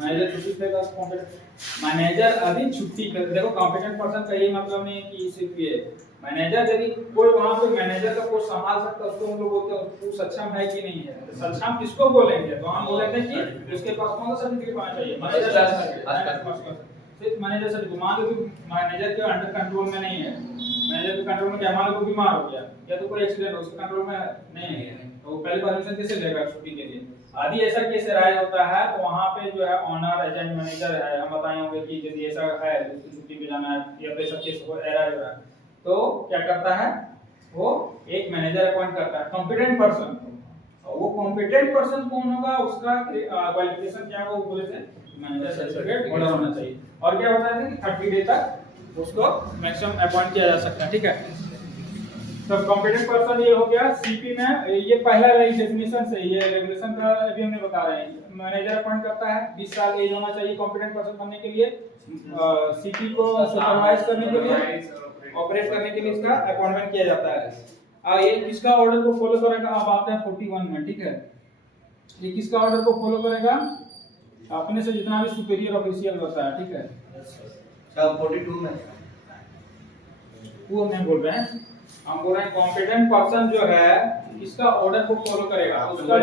Manager छुट्टी पे का मैनेजर अभी छुट्टी पे, देखो कॉम्पिटेंट पर्सन का ये मतलब नहीं है कि सिर्फ ये मैनेजर, यदि कोई वहां पे मैनेजर का पोस्ट संभाल सकता है उसको हम लोग बोलते हैं वो सक्षम है कि नहीं है। तो सक्षम किसको बोलेंगे, तो हम बोलेंगे कि उसके पास कौन सा सर्टिफिकेट होना चाहिए, मैनेजर सर्टिफिकेट। सिर्फ मैनेजर सर्टिफिकेट। मान लो कि मैनेजर के अंडर कंट्रोल में नहीं है, मैनेजर के कंट्रोल में क्या, मान लो कोई बीमार हो गया या तो कोई एक्सीडेंट हो, उसके कंट्रोल में नहीं है, तो पहले परमिशन कैसे लेगा छुट्टी के लिए। आदि ऐसा केस राइज होता है तो वहां पे जो है ऑनर एजेंट मैनेजर है, हम बताए होंगे कि यदि ऐसा है उसको छुट्टी पे जाना है या फिर सब केस हो एरर हो रहा है तो क्या करता है, वो एक मैनेजर अपॉइंट करता है कॉम्पिटेंट पर्सन। वो कॉम्पिटेंट पर्सन कौन होगा, उसका क्वालिफिकेशन क्या होगा, वो बोले थे मैनेजर सर्टिफिकेट होल्डर होना चाहिए। और क्या बताया था कि 30 डे तक उसको मैक्सिमम अपॉइंट किया जा सकता है, ठीक है। तो कॉम्पिटेंट पर्सन ये हो गया। सीपी में ये पहला डेफिनेशन से, ये रेगुलेशन का अभी हमने बता रहे हैं। मैनेजर अपॉइंट करता है, 20 साल एज होना चाहिए कॉम्पिटेंट पर्सन बनने के लिए, सीपी को सुपरवाइज करने के लिए, ऑपरेट करने के लिए इसका अपॉइंटमेंट किया जाता है। ये किसका ऑर्डर को फॉलो करेगा, अब आते हैं 41 में, ठीक है। ये किसका ऑर्डर को फॉलो करेगा, अपने से जितना भी सुपीरियर ऑफिशियल होता है, ठीक है। सब 42 में वो नहीं बोल रहे हैं, हम बोल रहे हैं कॉम्पिटेंट पर्सन जो है इसका ऑर्डर को फॉलो करेगा, उसका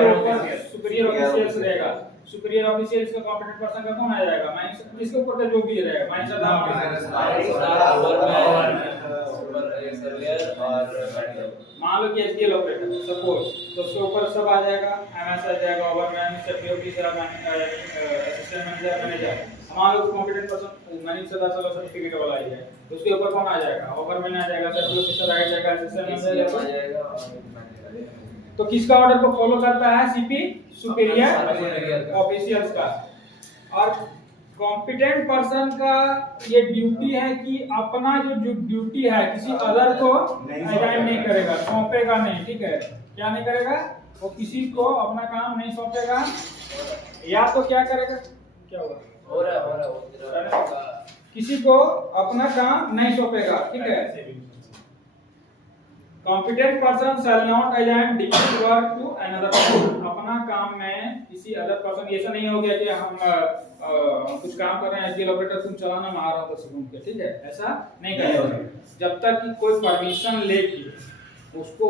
सुपीरियर ऑफिशियल्स रहेगा। सुपीरियर ऑफिशियल्स का कॉम्पिटेंट पर्सन का कौन आ जाएगा, मैं इसके ऊपर का जो भी रहेगा, मैं मान लो कि एसडीएल ऑपरेटर सपोज, तो उसके ऊपर सब आ जाएगा, एमएस आ जाएगा, ओवरमैन, सेफ्टी असिस्टेंट मैनेजर, मैनेजर। मान लो कॉम्पिटेंट पर्सन मैनेजर से 10 सर्टिफिकेट वाला ही है तो उसके ऊपर कौन आ जाएगा, ओवरमैन आ जाएगा, सेफ्टी ऑफिसर आ जाएगा, असिस्टेंट मैनेजर आ जाएगा। तो किसका ऑर्डर को फॉलो करता है, सीपी सुपीरियर ऑफिशियल्स का। और कॉम्पिटेंट पर्सन का ये ड्यूटी है कि अपना जो ड्यूटी है किसी अदर को असाइन नहीं करेगा, सौंपेगा नहीं, ठीक है। क्या नहीं करेगा, वो किसी को अपना काम नहीं सौंपेगा, या तो क्या करेगा, क्या हुआ, हो रहा किसी को अपना काम नहीं सौंपेगा, ठीक है। Competent person shall not assign different work to another person. अपना काम में किसी अदर पर्सन, ऐसा नहीं हो गया कि हम कुछ काम कर रहे हैं, एसडीएल ऑपरेटर तुम चलाना, मैं आ रहा हूं 10 सेकंड के, ठीक है, ऐसा नहीं करेगा। जब तक कि कोई परमिशन लेके उसको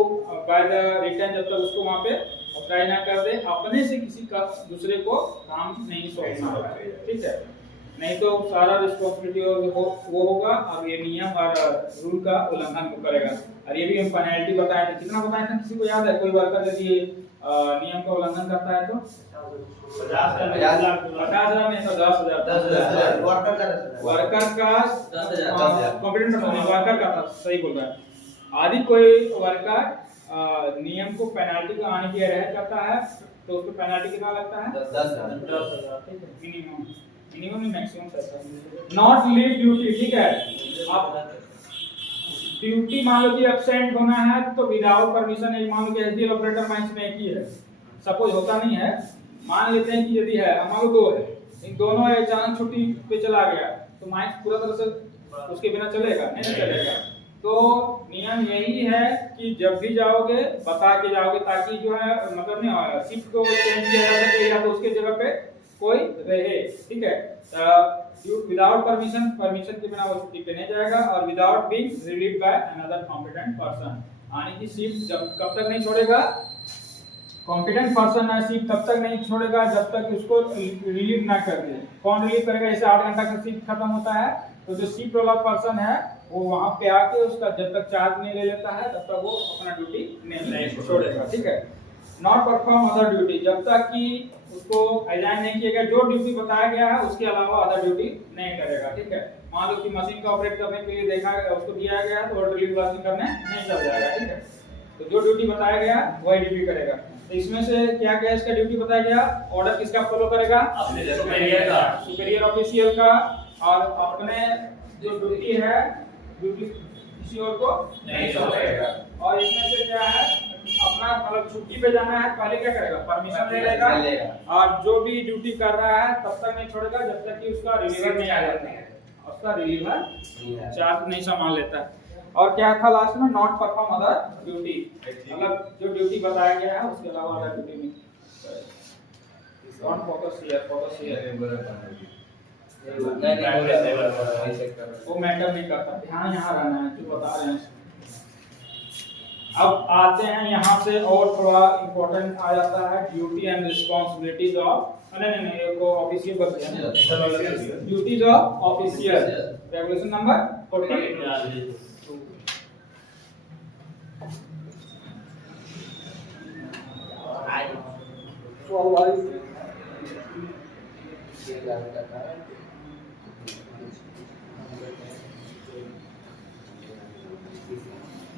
बाय द रिटर्न, जब तक उसको वहां पे अप्लाई ना कर दे, अपने से किसी का दूसरे को काम नहीं सौंपना, ठीक है। नहीं तो सारा रिस्पांसिबिलिटी वो होगा और ये नियम और रूल का उल्लंघन को करेगा। और ये भी हम पेनल्टी बताए थे, कितना बताया था, किसी को याद है, कोई वर्कर यदि नियम का उल्लंघन करता है तो 50,000 नहीं तो 10,000 वर्कर का 10,000 कॉम्पिटेंट पर्सन वर्कर का था, सही बोल रहा है। आदि कोई वर्कर नियम को पेनल्टी का आने की रहत करता है तो उसको पेनल्टी कितना लगता है, 10,000 ठीक है। मिनिमम नहीं मैक्सिमम पैसा। नॉट लीव ड्यूटी, ठीक है। अब ड्यूटी मान लो कि एब्सेंट होना है तो विदाउट परमिशन, मान लो कि एसडीएल ऑपरेटर माइंस में एक ही है, सपोज होता नहीं है, मान लेते हैं कि यदि है, मान लो 2 है, इन दोनों अचानक छुट्टी पे चला गया तो माइंस पूरा तरह से उसके बिना चलेगा नहीं चलेगा। तो नियम यही है कि जब भी जाओगे बता के जाओगे, ताकि जो है मतलब नहीं शिफ्ट को चेंज किया जा सके या तो उसके जगह पे कोई रहे, ठीक है। विदाउट परमिशन के बिना वो छुट्टी पे नहीं जाएगा, और without being relieved by another competent person. यानी कि शिफ्ट जब कब तक नहीं छोड़ेगा, कॉम्पिटेंट पर्सन है शिफ्ट तब तक नहीं छोड़ेगा जब तक उसको रिलीव ना कर दे। कौन रिलीव करेगा, जैसे 8 घंटा का शिफ्ट खत्म होता है तो जो शिफ्ट वाला पर्सन है वो वहां पे आके उसका जब तक चार्ज नहीं ले लेता है तब तक वो अपना ड्यूटी नहीं छोड़ेगा, ठीक है। नॉट परफॉर्म अदर ड्यूटी, जब तक कि उसको असाइन नहीं किया गया, जो ड्यूटी बताया गया है उसके अलावा अदर ड्यूटी नहीं करेगा, ठीक है। मान लो कि मशीन का ऑपरेट करने के लिए देखा गया, उसको दिया गया तो ड्रिलिंग ब्लास्टिंग करने नहीं चल जाएगा, ठीक है। तो जो ड्यूटी बताया गया वही ड्यूटी करेगा। तो इसमें से क्या क्या इसका ड्यूटी बताया गया, ऑर्डर किसका फॉलो करेगा, सुपीरियर ऑफिशियल का, और अपने जो ड्यूटी है ड्यूटी किसी और को नहीं सौंपेगा। और इसमें से क्या है, अपना मतलब छुट्टी पे जाना है पहले क्या करेगा, परमिशन ले लेगा, और जो भी ड्यूटी कर रहा है तब तक नहीं छोड़ेगा जब तक कि उसका रिलीवर नहीं आ जाता है, उसका रिलीवर चार्ज नहीं संभाल लेता है। और क्या था लास्ट में, नॉट परफॉर्म अदर ड्यूटी, मतलब जो ड्यूटी बताया गया है उसके अलावा अदर ड्यूटी नहीं। Don't focus here, focus here. वो मैटर नहीं करता, ध्यान यहाँ रहना है जो बता रहे हैं। अब आते हैं यहाँ से और थोड़ा इम्पोर्टेंट आ जाता है ड्यूटी एंड रिस्पॉन्सिबिलिटीज ऑफ नहीं को ऑफिशियल बच गया, duties of official, regulation number 40।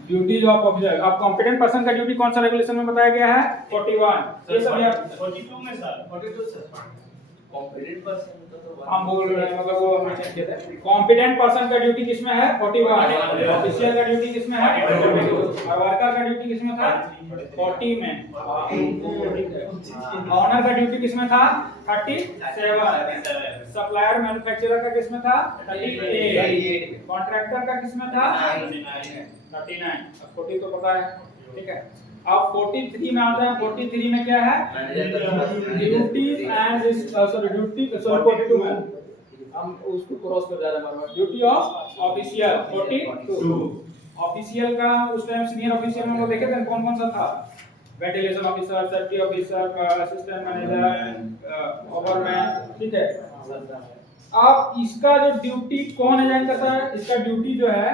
Duties of officer. अब कॉम्पिटेंट पर्सन का ड्यूटी कौन सा रेगुलेशन में बताया गया है? 41। ये सब यार 42 में सर 42 सर कॉम्पिटेंट पर्सन तो हम बोल रहे हैं मतलब वो हमने चेक किया था। कॉम्पिटेंट पर्सन का ड्यूटी किसमें है? 41। ऑफिशियल का ड्यूटी किसमें है? 42। और वर्कर का ड्यूटी किसमें था? 40 में। ऑनर का ड्यूटी किसमें था? 37। सप्लायर मैन्युफैक्चरर का किसमें था? 38। कॉन्ट्रैक्टर का किसमें था? 39। अब 40 तो पता है, ठीक है। अब 43 में आते हैं। 43 में क्या है? ड्यूटीज एंड ड्यूटी 42 में हम उसको क्रॉस कर जा रहे हैं। Duty of official 42। ऑफिशियल का उस टाइम सीनियर ऑफिशियल में वो देखे थे कौन कौन सा था? Ventilation officer, safety officer, assistant manager, ओवरमैन, ठीक है। अब इसका जो ड्यूटी कौन असाइन करता है? इसका ड्यूटी जो है,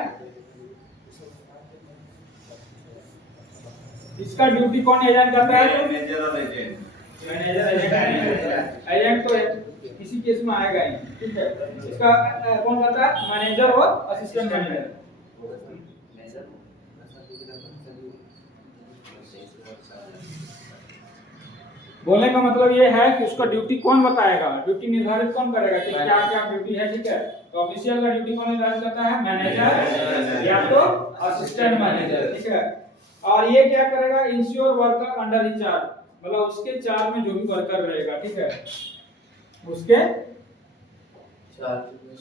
इसका ड्यूटी कौन असाइन करता है? मैनेजर और एजेंट। मैनेजर एजेंट तो किसी केस में आएगा ही, ठीक है। इसका कौन करता है? मैनेजर और असिस्टेंट मैनेजर। बोलने का मतलब ये है कि उसका ड्यूटी कौन बताएगा, ड्यूटी निर्धारित कौन करेगा कि क्या क्या ड्यूटी है, ठीक है। तो ऑफिशियल का ड्यूटी कौन निर्धारित करता है? मैनेजर या तो असिस्टेंट मैनेजर, ठीक है। और ये क्या करेगा? Ensure worker under his charge, मतलब उसके चार्ज में जो भी वर्कर रहेगा, ठीक है, उसके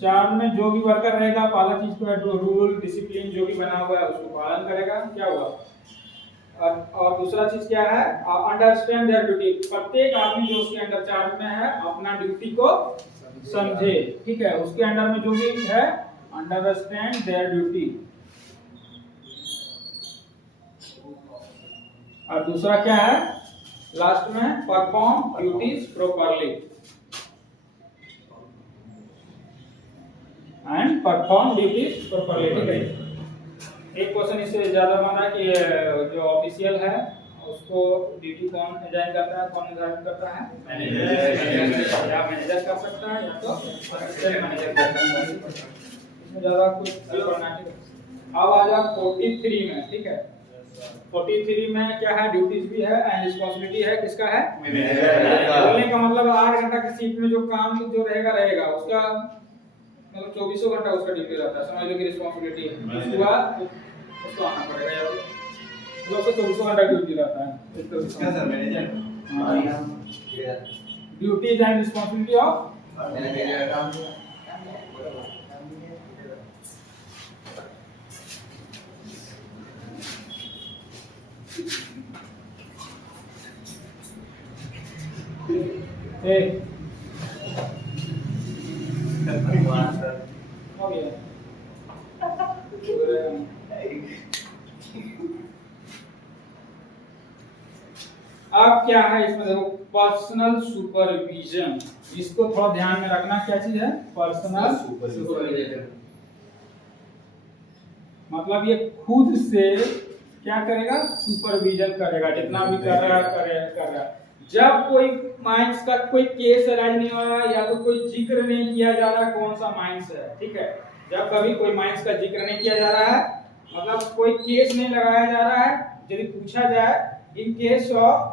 चार्ज में जो भी वर्कर रहेगा, पहला चीज तो है रूल डिसिप्लिन जो भी बना हुआ है उसको पालन करेगा। क्या हुआ? और दूसरा चीज क्या है? अंडरस्टैंड देयर ड्यूटी, प्रत्येक आदमी जो उसके अंडर चार्ज में है अपना ड्यूटी को समझे, ठीक है। उसके अंडर में जो भी है अंडरस्टैंड देयर ड्यूटी। और दूसरा क्या है लास्ट में? Perform duties properly and perform duties properly, ठीक है। एक क्वेश्चन इससे ज्यादा माना कि जो ऑफिशियल है उसको ड्यूटी कौन असाइन करता है, कौन निर्धारित करता है? मैनेजर। या मैनेजर कर सकता है या तो असिस्टेंट मैनेजर कर सकता है। इसमें ज्यादा कुछ पढ़ना नहीं। अब आ जाओ 43 में, ठीक है। 43 में क्या है? ड्यूटीज भी है एंड रिस्पांसिबिलिटी है। किसका है? मैनेजर। बोलने का मतलब 8 घंटा की शिफ्ट में जो काम जो रहेगा उसका मतलब 24 घंटा उसका ड्यूटी रहता है, समझ लो कि रिस्पांसिबिलिटी है। उसके बाद उसको आना पड़ेगा या तो उसको 24 घंटा ड्यूटी रहता है। क्या सर मैनेजर? हां, duties and responsibility of manager. हो गया। अब क्या है इसमें देखो, पर्सनल सुपरविजन, इसको थोड़ा ध्यान में रखना। क्या चीज है? Personal supervision. मतलब ये खुद से क्या करेगा? सुपरविजन करेगा, जितना भी कर रहा है। जब कोई माइंस का कोई केस अराइज नहीं हो रहा या तो कोई जिक्र नहीं किया जा रहा कौन सा माइंस है, ठीक है। जब कभी कोई माइंस का जिक्र नहीं किया जा रहा है, मतलब कोई केस नहीं लगाया जा रहा है, यदि पूछा जाए इन केस ऑफ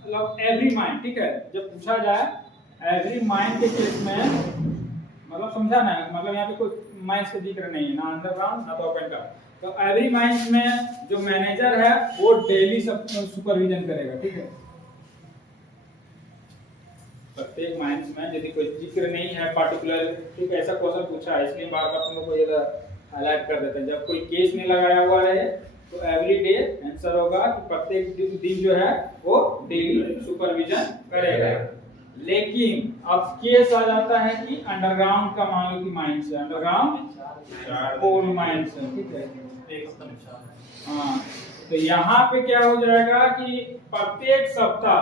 मतलब एवरी माइंड, ठीक है, जब पूछा जाए एवरी माइंड के केस में, मतलब समझा ना, मतलब यहाँ पे कोई माइंस का जिक्र नहीं है, ना अंडरग्राउंड ना तो ओपन का। तो एवरी माइंस में जो मैनेजर है वो डेली सब सुपरविजन करेगा, ठीक है। प्रत्येक माइंस में यदि कोई जिक्र नहीं है पर्टिकुलर, ठीक है, ऐसा क्वेश्चन पूछा है इसलिए बार बार तुम लोग को ये हाईलाइट कर देते हैं। जब कोई केस नहीं लगाया हुआ है तो एवरी डे आंसर होगा कि प्रत्येक दिन जो है वो डेली सुपरविजन करेगा। लेकिन अब केस आ जाता है कि अंडरग्राउंड का मान लो कि माइंस है, अंडरग्राउंड कोल माइंस है, ठीक है। हाँ, तो यहाँ पे क्या हो जाएगा कि प्रत्येक सप्ताह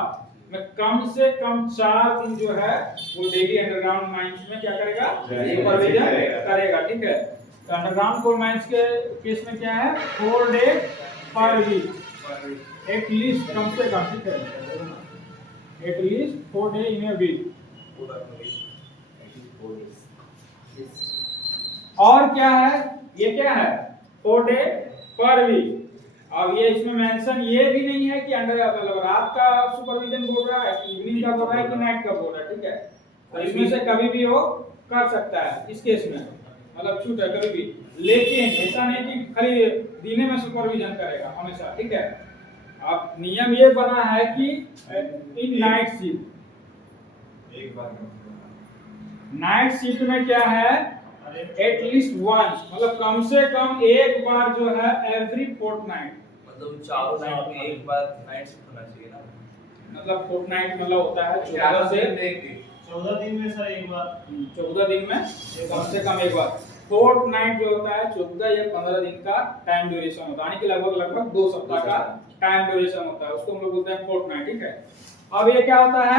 में कम से कम 4 दिन जो है वो डेली अंडरग्राउंड माइंस में क्या करेगा, सुपरविजन करेगा, ठीक है। तो अंडरग्राउंड कोल माइंस के केस में क्या है, 4 डे पर वीक एटलीस्ट, कम से कम, ठीक है, at least 4 day in a week. और क्या है, ये क्या है, 4 डे पर वीक। अब ये इसमें मेंशन ये भी नहीं है कि अंडर मतलब रात का सुपरविजन बोल रहा है, इवनिंग का बोल रहा है कि नाइट का बोल रहा है, ठीक है। तो इसमें से कभी भी वो कर सकता है इस केस में, मतलब छूट है कभी भी। लेकिन ऐसा नहीं कि खाली दिन में सुपरविजन करेगा हमेशा, ठीक है। अब नियम ये बना है कि इन नाइट शिफ्ट, एक बार नाइट शिफ्ट में क्या है, एटलीस्ट वंस, मतलब कम से कम एक बार जो है एवरी फोर्टनाइट, मतलब चारों नाइट में एक बार नाइट शिफ्ट होना चाहिए ना, मतलब फोर्टनाइट मतलब होता है 14 दिन में सर एक बार, 14 दिन में कम से कम एक बार। फोर्टनाइट जो होता है 14 या 15 दिन का टाइम ड्यूरेशन होता है, यानी कि लगभग 2 सप्ताह का टाइम ड्यूरेशन होता है, उसको हम लोग बोलते हैं फोर्टनाइट, ठीक है। अब ये क्या होता है,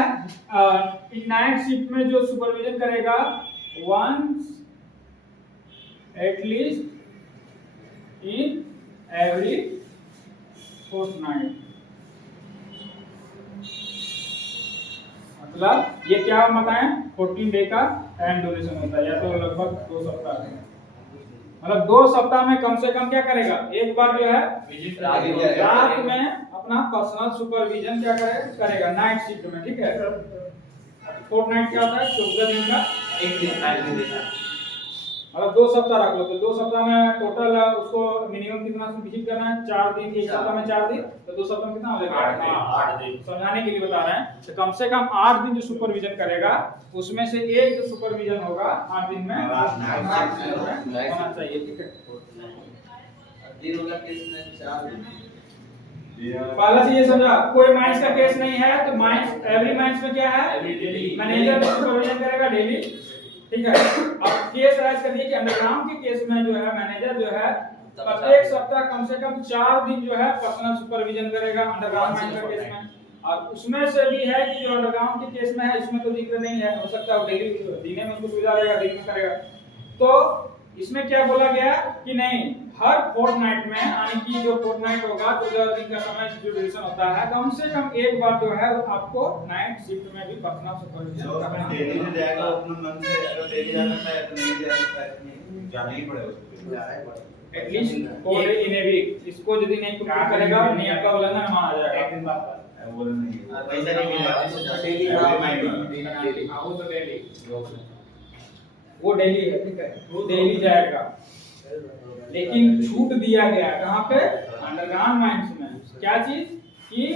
नाइट शिफ्ट में जो सुपरविजन करेगा once at least in every fortnight, मतलब ये क्या बताएं, 14 डे का टाइम ड्यूरेशन होता है, या तो लगभग 2 सप्ताह का, मतलब 2 सप्ताह में कम से कम क्या करेगा, एक बार जो है रात में अपना पर्सनल सुपरविजन क्या करेगा नाइट शिफ्ट में, ठीक है। फोर्टनाइट क्या होता है, 14 दिन का एक दिन नाइट देना, मतलब 2 सप्ताह रख लो, तो 2 सप्ताह में टोटल उसको मिनिमम कितना विजिट करना है, 4 दिन, एक सप्ताह में 4 दिन, तो 2 सप्ताह में कितना हो जाएगा, 8 दिन। समझाने के लिए बता रहे हैं, तो कम से कम 8 दिन जो सुपरविजन करेगा उसमें से एक जो सुपरविजन होगा 8 दिन में होना चाहिए, ठीक है। दिन वाला केस में 4 दिन, पहले से ये समझा, कोई माइंस का केस नहीं है तो माइंस एवरी माइंस में क्या है, मैनेजर सुपरविजन करेगा डेली, ठीक है। अब केस राइज कर दिए कि अंडरग्राउंड के केस में जो है मैनेजर जो है प्रत्येक सप्ताह कम से कम 4 दिन जो है पर्सनल सुपरविजन करेगा अंडरग्राउंड माइंस के केस में। और उसमें से भी है कि जो अंडरग्राउंड के केस में है, इसमें तो जिक्र नहीं है, हो सकता है वो डेली दिन में उसको सुविधा रहेगा, दिन में करेगा। तो इसमें क्या बोला गया कि नहीं, हर फोर्टनाइट में, यानी कि जो फोर्टनाइट होगा तो 10 दिन का समय जो ड्यूरेशन होता है, कम से कम एक बार जो है आपको नाइट शिफ्ट में भी पर्सनल सुपरविजन करना है। डेली से जाएगा अपना मन से, अगर डेली जा सकता है तो नहीं जा सकता है, जाना ही पड़ेगा उसको, at least 4 day in a week. इसको यदि नहीं कंप्लीट करेगा नियम का उल्लंघन माना जाएगा, एक दिन बाद वो नहीं पैसा नहीं मिलेगा, डेली वो तो डेली, वो डेली है, ठीक है, वो डेली जाएगा। लेकिन छूट दिया गया कहाँ पे, अंडरग्राउंड माइंस में, क्या चीज कि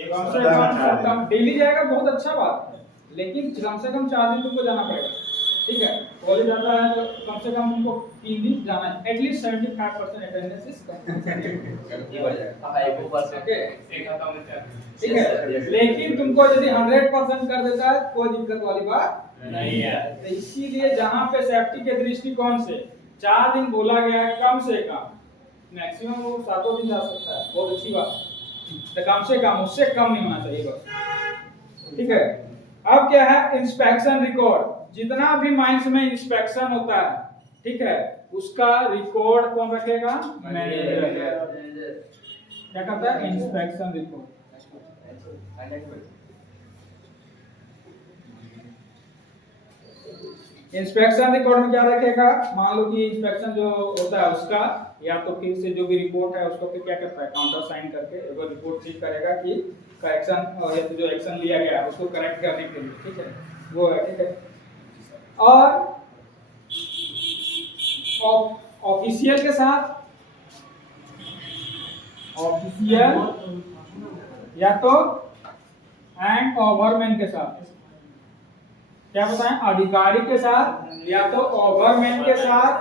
कम से कम डेली जाएगा, बहुत अच्छा बात है, लेकिन कम से कम 4 दिन तुमको जाना पड़ेगा, ठीक है। कॉलेज जाता है तो कम से कम तुमको 3 दिन जाना है, एटलीस्ट 75% अटेंडेंस इज ये हो जाएगा, हां 1% एक हफ्ता में 4, ठीक है। लेकिन तुमको यदि 100% कर देता है कोई दिक्कत वाली बात नहीं है। तो इसीलिए जहां पे सेफ्टी के दृष्टिकोण से 4 दिन बोला गया है, कम से कम, मैक्सिमम वो 7 दिन जा सकता है, बहुत अच्छी बात, तो कम से कम उससे कम नहीं होना चाहिए बस, ठीक है। अब क्या है, इंस्पेक्शन रिकॉर्ड, जितना भी माइंस में इंस्पेक्शन होता है, ठीक है, उसका रिकॉर्ड कौन रखेगा, मैनेजर। क्या करता है, इंस्पेक्शन रिकॉर्ड। इंस्पेक्शन रिकॉर्ड में क्या रखेगा, मान लो कि इंस्पेक्शन जो होता है उसका, या तो फिर से जो भी रिपोर्ट है उसको फिर क्या करता है, काउंटर साइन करके एक बार रिपोर्ट चेक करेगा कि करेक्शन या तो जो एक्शन लिया गया है उसको करेक्ट करने के लिए, ठीक है, वो है, ठीक है। और ऑफिशियल के साथ, ऑफिशियल या तो एंड ओवरमैन के साथ, क्या बताएं, अधिकारी के साथ या तो ओवरमैन के साथ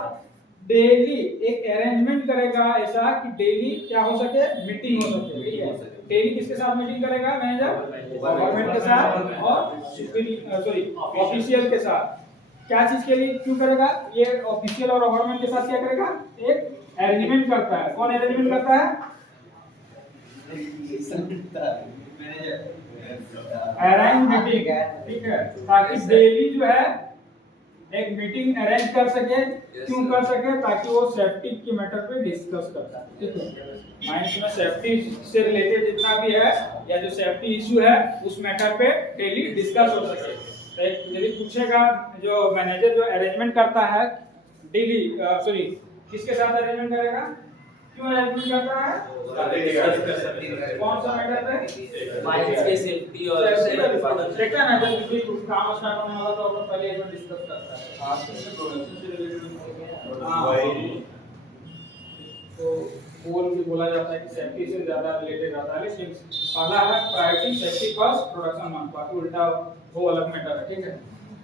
डेली एक अरेंजमेंट करेगा, ऐसा कि डेली क्या हो सके, मीटिंग हो सके, ठीक है। डेली किसके साथ मीटिंग करेगा मैनेजर? गवर्नमेंट के साथ और ऑफिशियल के साथ। क्या चीज के लिए क्यों करेगा? ये ऑफिशियल और गवर्नमेंट के साथ क्या करेगा? एक अरेंजमेंट करता है। कौन अरेंजमेंट करता है? अरेंज मीटिंग, ठीक है, ताकि डेली जो है एक मीटिंग अरेंज कर सके। क्यों कर सके? ताकि वो सेफ्टी के मैटर पे डिस्कस करता है, ठीक है। माइंस में सेफ्टी से रिलेटेड जितना भी है या जो सेफ्टी इशू है उस मैटर पे डेली डिस्कस हो सके। तो यदि पूछेगा जो मैनेजर जो अरेंजमेंट करता है डेली, किसके साथ अरेंजमेंट करेगा? क्यों अरेंजमेंट करता है? कौन सा मैटर पे? माइंस के सेफ्टी और देखा ना, जब भी काम स्टार्ट होने वाला तो पहले एक बार डिस्कस करता है। तो गोल भी बोला जाता है कि सेफ्टी से ज्यादा रिलेटेड रहता है, लेकिन पहला है priority safety first production one, बाकी उल्टा वो अलग मैटर है, ठीक है।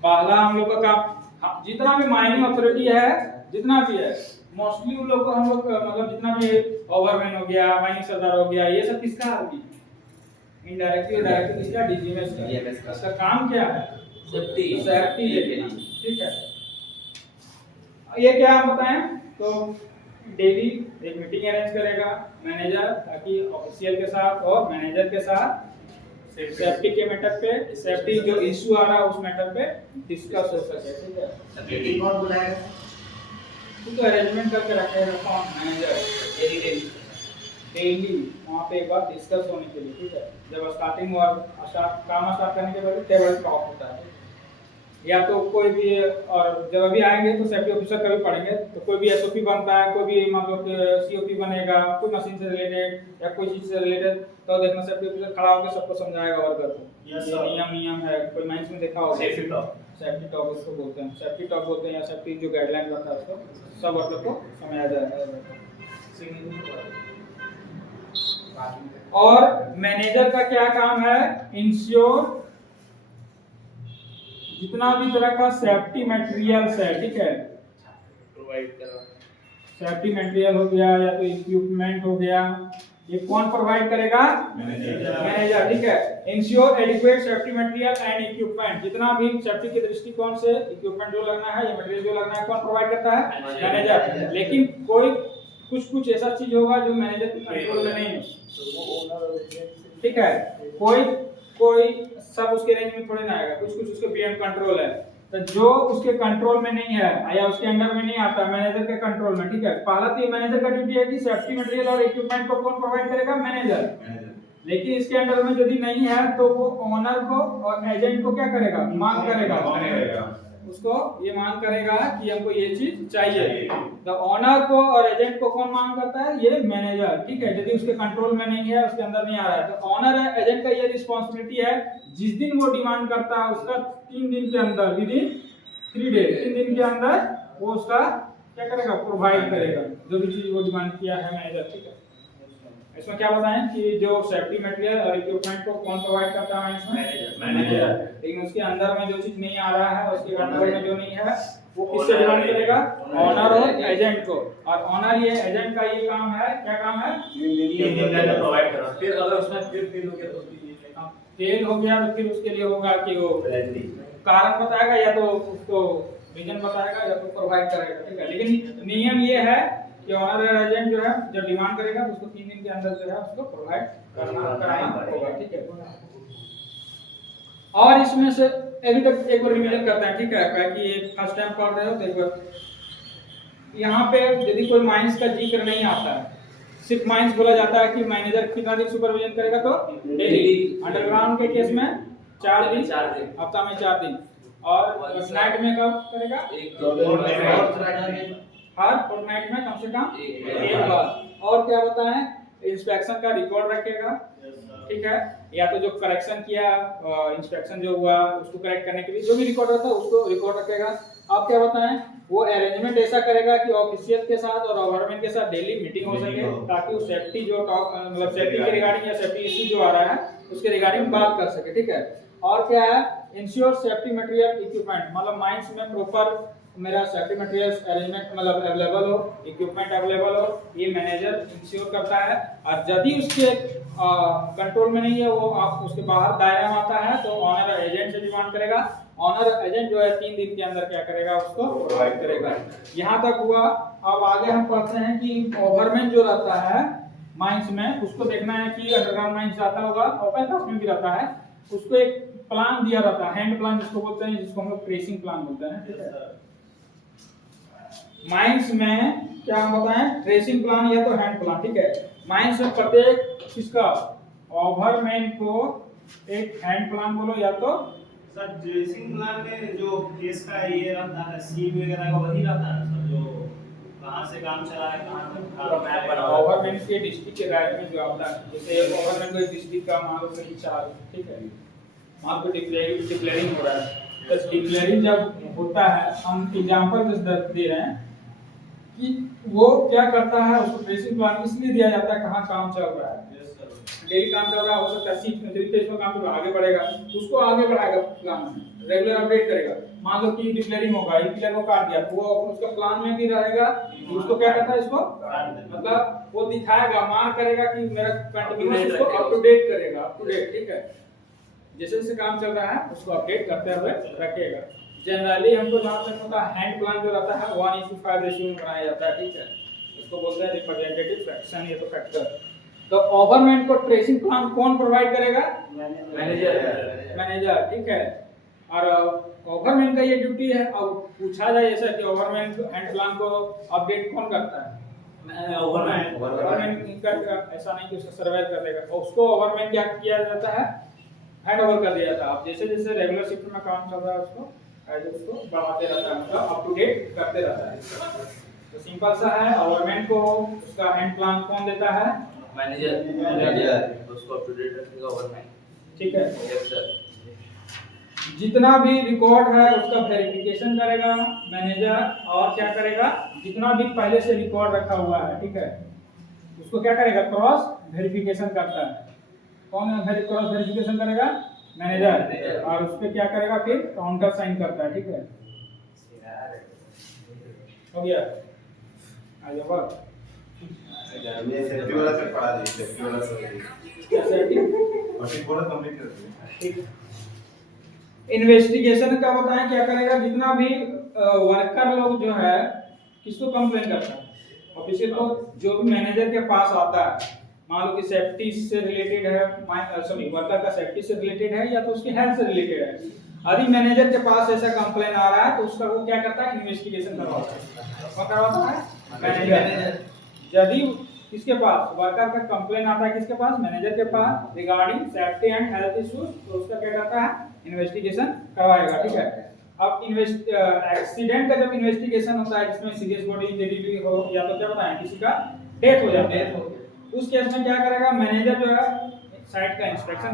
पहला हम लोग का काम, जितना भी माइनिंग अथॉरिटी है, जितना भी है मोस्टली उन लोग को हम लोग मतलब जितना भी ओवरमैन हो गया, माइनिंग सरदार हो गया, ये सब किसका है? इनडायरेक्टली डायरेक्टली किसका? डीजीएमएस का। इसका काम क्या है? सेफ्टी, ठीक है। ये क्या हम बताएं तो डेली एक मीटिंग अरेंज करेगा मैनेजर, ताकि ऑफिशियल के साथ और मैनेजर के साथ सेफ्टी के मैटर पे, सेफ्टी जो इशू आ रहा है उस मैटर पे डिस्कस हो सके, ठीक है। मीटिंग कौन बुलाएगा? तो अरेंजमेंट करके रखेगा कौन? मैनेजर। डेली वहाँ पे एक बार डिस्कस होने के लिए, ठीक है। जब स्टार्टिंग और काम स्टार्ट करने के बाद टेबल टॉक होता है, या तो कोई भी, और जब अभी आएंगे तो सेफ्टी ऑफिसर का भी पढ़ेंगे, तो कोई भी एसओपी बनता है, कोई भी मतलब सीओपी बनेगा, कोई मशीन से रिलेटेड या कोई चीज से रिलेटेड, तो देखना सेफ्टी ऑफिसर खड़ा होकर सबको समझाएगा वर्कर को। ये नियम है, कोई माइंस में देखा होगा सेफ्टी टॉक इसको बोलते हैं, सेफ्टी टॉक बोलते हैं, या सेफ्टी जो गाइडलाइन रहता है उसको सब वर्कर को समझाया जाएगा। और मैनेजर का क्या काम है? इंश्योर जितना भी तरह का सेफ्टी मटेरियल्स है, ठीक है, प्रोवाइड करा। सेफ्टी मटेरियल हो गया या तो इक्विपमेंट हो गया, ये कौन प्रोवाइड करेगा? मैनेजर, ठीक है। Ensure adequate safety material and equipment, जितना भी सेफ्टी के दृष्टिकोण से इक्विपमेंट जो लगना है या मटेरियल जो लगना है, कौन प्रोवाइड करता है? मैनेजर। लेकिन कोई कुछ ऐसा चीज होगा जो मैनेजर के कंट्रोल में नहीं है, ठीक है। कोई सब उसके रेंज में थोड़ी ना आएगा, कुछ उसके बियॉन्ड कंट्रोल है, तो जो उसके कंट्रोल में नहीं है या उसके अंडर में नहीं आता, मैनेजर के कंट्रोल में, ठीक है। पहला तो मैनेजर का ड्यूटी है कि सेफ्टी मटेरियल और इक्विपमेंट को कौन प्रोवाइड करेगा? मैनेजर। लेकिन इसके अंडर में यदि नहीं है तो वो ओनर को और एजेंट को क्या करेगा? मांग करेगा, उसको ये मांग करेगा कि हमको ये चीज चाहिए। तो ओनर को और एजेंट को कौन मांग करता है? ये मैनेजर, ठीक है। यदि उसके कंट्रोल में नहीं है, उसके अंदर नहीं आ रहा है, तो ओनर है एजेंट का ये रिस्पांसिबिलिटी है, जिस दिन वो डिमांड करता है उसका 3 दिन के अंदर, विद इन 3 डेज, 3 दिन के अंदर वो उसका क्या करेगा? प्रोवाइड करेगा जो भी चीज वो डिमांड किया है मैनेजर, ठीक है। इसमें क्या बताएं कि जो सेफ्टी मटेरियल और इक्विपमेंट को कौन प्रोवाइड करता है? इसमें मैनेजर। लेकिन उसके अंदर में जो चीज नहीं आ रहा है, उसके कंट्रोल में जो नहीं है, वो किससे डिमांड करेगा? ओनर और एजेंट को। और ओनर ये एजेंट का ये काम है, क्या काम है? प्रोवाइड करा। फिर अगर उसमें फिर फेल हो गया तो फेल हो गया तो फिर उसके लिए होगा कि वो कारण बताएगा, या तो उसको रीजन बताएगा, या तो प्रोवाइड करेगा, ठीक है। लेकिन नियम ये है कि ओनर एजेंट जो है जब डिमांड करेगा तो उसको 3 दिन के अंदर जो है उसको प्रोवाइड कराना होगा, ठीक है। और इसमें से अभी तक एक बार रिवीजन करते हैं, ठीक है, कि ये फर्स्ट टाइम पढ़ रहे हो तो एक बार यहाँ पे यदि कोई माइंस का जिक्र नहीं आता है, सिर्फ माइंस बोला जाता है कि मैनेजर कितना दिन सुपरविजन करेगा? तो डेली। अंडरग्राउंड के केस में 4 दिन, हफ्ता में 4 दिन, और नाइट में कब करेगा? हर फोर्टनाइट में कम से कम एक बार। और क्या बताएं? इंस्पेक्शन का रिकॉर्ड रखेगा, ठीक है, या तो जो करेक्शन किया, इंस्पेक्शन जो हुआ उसको करेक्ट करने के लिए जो भी रिकॉर्ड रहता है उसको रिकॉर्ड रखेगा। आप क्या बताएं? वो अरेंजमेंट ऐसा करेगा कि ऑफिशियल के साथ और गवर्नमेंट के साथ डेली मीटिंग हो सके, ताकि वो सेफ्टी जो मतलब सेफ्टी के रिगार्डिंग या सेफ्टी इशू जो आ रहा है उसके रिगार्डिंग बात कर सके, ठीक है। और क्या है? इंश्योर सेफ्टी मटेरियल इक्विपमेंट, मतलब माइंस में प्रॉपर मेरा सेफ्टी मटेरियल्स अरेंजमेंट मतलब अवेलेबल हो, इक्विपमेंट अवेलेबल हो, ये मैनेजर इंश्योर करता है। और यदि उसके कंट्रोल में नहीं है, वो आप उसके बाहर दायरे में आता है, तो ऑनर एजेंट से डिमांड करेगा। ऑनर एजेंट जो है 3 दिन के अंदर क्या करेगा, उसको प्रोवाइड करेगा। यहाँ तक हुआ। अब आगे हम पढ़ते हैं कि ओवरमैन जो रहता है माइंस में, उसको देखना है कि अंडरग्राउंड माइंस जाता होगा, ओपन कास्ट में भी रहता है, उसको एक प्लान दिया रहता है, हैंड प्लान जिसको बोलते हैं, जिसको हम लोग ट्रेसिंग प्लान बोलते हैं, ठीक है। माइंस में क्या हम बताएं, ट्रेसिंग प्लान या तो हैंड प्लान, ठीक है। माइंस में प्रत्येक किसका, ओवरमैन को एक हैंड प्लान बोलो या तो सर ड्रेसिंग प्लान में जो केस का ये रहता है, सीन वगैरह का वही रहता है सर, जो कहाँ से काम चला है, कहाँ तक काम मैप बना ओवरमैन के डिस्ट्रिक्ट के राइट में जो आता है, जैसे एक ओवरमैन को एक डिस्ट्रिक्ट का मान लो कहीं 4, ठीक है, मान लो डिक्लेयरिंग हो रहा है, तो डिक्लेयरिंग जब होता है, हम एग्जांपल दे रहे हैं कि वो क्या करता है, उसको ट्रेसिंग प्लान इसलिए दिया जाता है कहाँ काम चल रहा है, डेली काम चल रहा है, हो सकता है सीट में इसमें काम चल रहा है, आगे बढ़ेगा तो उसको आगे बढ़ाएगा, प्लान में रेगुलर अपडेट करेगा। मान लो कि डिक्लेयरिंग होगा, डिक्लेयर को काट दिया, तो वो उसका प्लान में भी रहेगा, उसको क्या करता है, इसको मतलब वो दिखाएगा, मार्क करेगा कि मेरा कंटिन्यूअस उसको अप टू डेट करेगा, अप टू डेट, ठीक है। जैसे जैसे काम चल रहा है उसको अपडेट करते हुए रखेगा। जनरली हमको जहाँ तक पता है हैंड प्लान जो रहता है 1:5 रेशियो में बनाया जाता है, ठीक है। इसको बोलते हैं रिप्रेजेंटेटिव फ्रैक्शन या तो फैक्टर। तो ओवरमैन को ट्रेसिंग प्लान कौन प्रोवाइड करेगा, मैनेजर, ठीक है। और ओवरमैन का ये ड्यूटी है। अब पूछा जाए ऐसा कि ओवरमैन हैंड प्लान को अपडेट कौन करता है, ओवरमैन का, ऐसा नहीं कि उसका सर्वाइव कर देगा, उसको ओवरमैन क्या किया जाता है, हैंड ओवर कर दिया जाता है। अब जैसे जैसे रेगुलर शिफ्ट में काम चल रहा है उसको उसको बढ़ाते रहता है, मतलब अप टू डेट करते रहता है। तो सिंपल सा है, ओवरमैन को उसका हैंड प्लान कौन देता है, मैनेजर उसको अप टू डेट रखेगा ओवरमैन, ठीक है। Yes sir. जितना भी रिकॉर्ड है उसका वेरिफिकेशन करेगा मैनेजर, और क्या करेगा, जितना भी पहले से रिकॉर्ड रखा हुआ है, ठीक है, उसको क्या करेगा, क्रॉस वेरिफिकेशन करता है। कौन क्रॉस वेरिफिकेशन करेगा, मैनेजर, और उस पे क्या करेगा, फिर काउंटर साइन करता है, ठीक है। हो गया, आगे बढ़। ये सेफ्टी वाला से पढ़ा दी, सेफ्टी वाला से क्या सेफ्टी, और फिर पूरा कंप्लीट कर दिया, ठीक। इन्वेस्टिगेशन का बताएं क्या करेगा, जितना भी वर्कर लोग जो है किसको कंप्लेन करता है, ऑफिशियल को, जो भी मैनेजर के पास आता है, मान लो कि सेफ्टी से रिलेटेड है, सॉरी वर्कर का सेफ्टी से रिलेटेड है या तो उसकी हेल्थ से रिलेटेड है, यदि मैनेजर के पास ऐसा कंप्लेन आ रहा है तो उसका वो क्या करता है, इन्वेस्टिगेशन करवाता है। कौन करवाता है, मैनेजर। यदि किसके पास वर्कर का कंप्लेन आता है, किसके पास, मैनेजर के पास, regarding safety and health issues, तो उसका क्या करता है, इन्वेस्टिगेशन करवाएगा, ठीक है। अब एक्सीडेंट का जब इन्वेस्टिगेशन होता है जिसमें सीरियस बॉडी इंजरी हो या तो क्या बताएं किसी का डेथ हो जाता है, उस केस में क्या करेगा मैनेजर, जो है साइट का इंस्पेक्शन